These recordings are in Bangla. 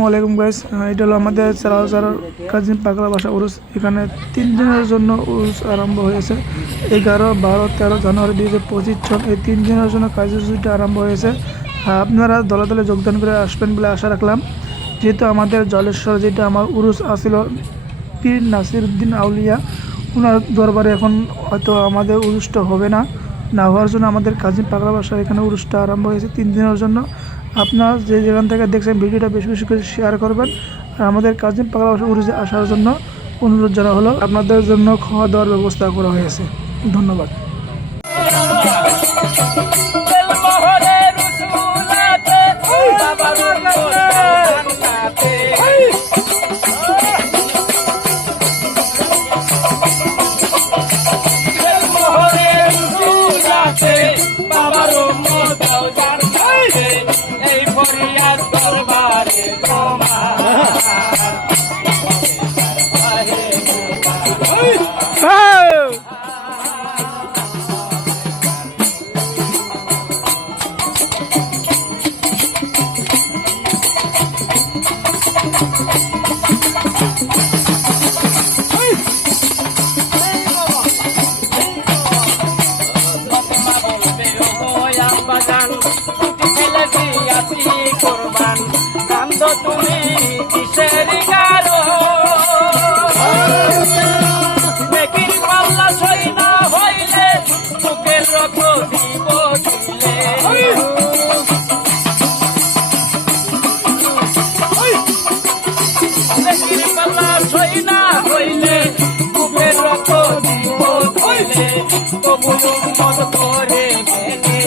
আসসালামু আলাইকুম গাইস। এটা হলো আমাদের চারাজার কাজিন পাগলা বাসা উরুস। এখানে 3 দিনের জন্য উরুস আরম্ভ হয়েছে। 11, 12, 13 জানুয়ারি 2025 এই 3 দিনের জন্য কার্যসূচিটা আরম্ভ হয়েছে। আপনারা দলে দলে যোগদান করে আসবেন বলে আশা রাখলাম। যেহেতু আমাদের জলেশ্বর যেটা আমার উরুস আসিল পীর নাসিরউদ্দিন আউলিয়া, ওনার দরবারে এখন হয়তো আমাদের উরুসটা হবে না হওয়ার জন্য আমাদের কাজিন পাগলা বাসা এখানে উরুসটা আরম্ভ হয়েছে 3 দিনের জন্য। আপনারা যে যেখান থেকে দেখছেন ভিডিওটা বেশি বেশি করে শেয়ার করবেন। আর আমাদের কাজিন পাগলা বাসা উরুসে আসার জন্য অনুরোধ জানা হলো। আপনাদের জন্য খাওয়া দাওয়ার ব্যবস্থা করা হয়েছে। ধন্যবাদ। তুমি কিসের গারো মেকির পাল্লা সই না হইলে বুকের রক্ত দিব দিলে মেকির পাল্লা সই না হইলে বুকের রক্ত দিব দিলে তবু মত করে ভেঙে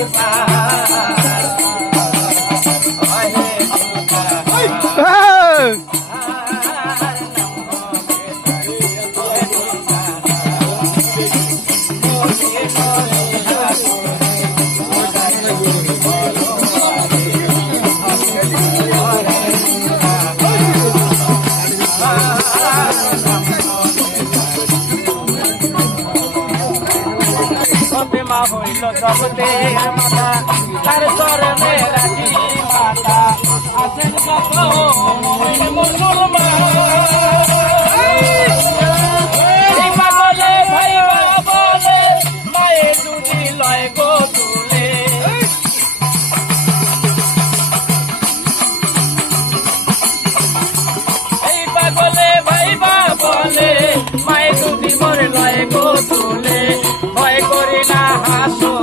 মা হইল জগতের মাতা তার চরণে রাখি মাতা আছেন কত মুসলমান পাগলে ভাই বলে মায়ে দুটি লয় গো তুলে এই পাগলে ভাই বলে মায়ে দুটি মোর লয় গো তুলে ভয় করি না হাসো